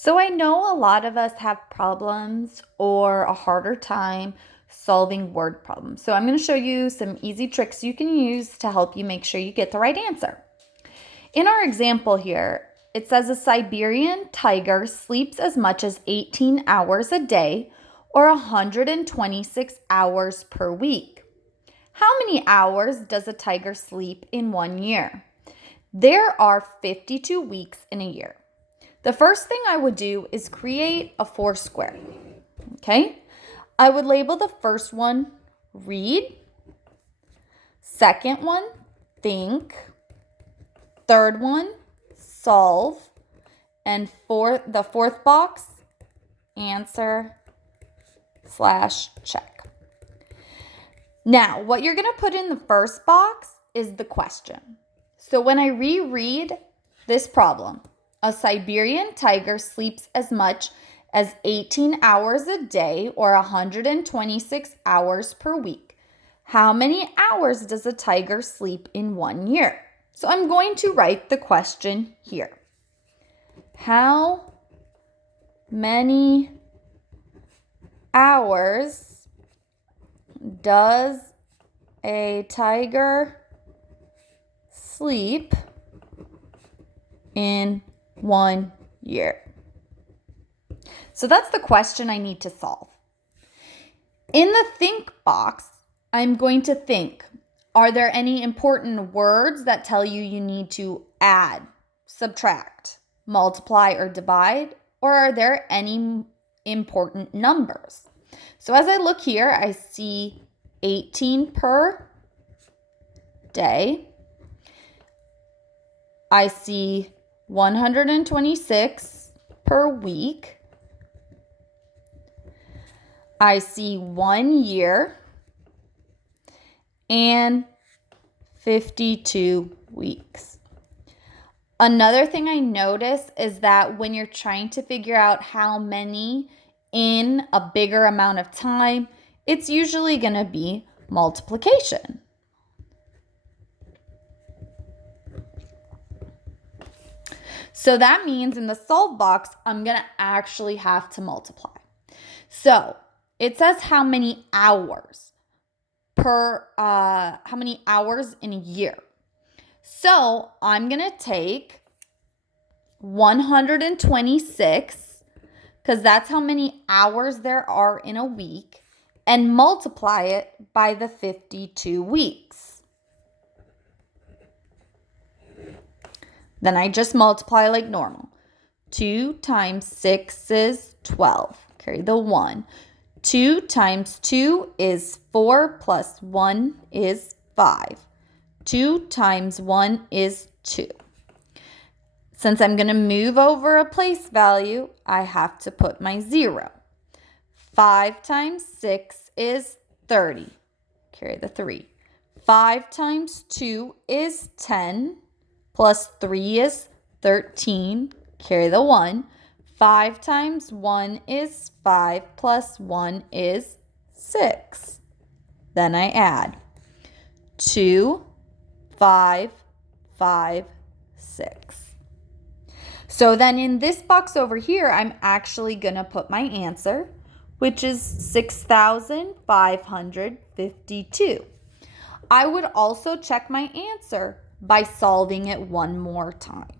So I know a lot of us have problems or a harder time solving word problems. So I'm going to show you some easy tricks you can use to help you make sure you get the right answer. In our example here, it says a Siberian tiger sleeps as much as 18 hours a day or 126 hours per week. How many hours does a tiger sleep in 1 year? There are 52 weeks in a year. The first thing I would do is create a foursquare. Okay? I would label the first one read, second one think, third one solve, and the fourth box answer/check. Now, what you're going to put in the first box is the question. So when I reread this problem, a Siberian tiger sleeps as much as 18 hours a day or 126 hours per week. How many hours does a tiger sleep in 1 year? So I'm going to write the question here. How many hours does a tiger sleep in 1 year? So that's the question I need to solve. In the think box, I'm going to think, are there any important words that tell you need to add, subtract, multiply, or divide? Or are there any important numbers? So as I look here, I see 18 per day. I see 126 per week. I see 1 year and 52 weeks. Another thing I notice is that when you're trying to figure out how many in a bigger amount of time, it's usually going to be multiplication. So that means in the solve box, I'm going to actually have to multiply. So it says how many hours in a year. So I'm going to take 126, because that's how many hours there are in a week, and multiply it by the 52 weeks. Then I just multiply like normal. 2 times 6 is 12. Carry the 1. 2 times 2 is 4 plus 1 is 5. 2 times 1 is 2. Since I'm going to move over a place value, I have to put my 0. 5 times 6 is 30. Carry the 3. 5 times 2 is 10. Plus 3 is 13. Carry the 1. 5 times 1 is 5 plus 1 is 6. Then I add 2, 5, 5, 6. So then in this box over here, I'm actually going to put my answer, which is 6,552. I would also check my answer by solving it one more time.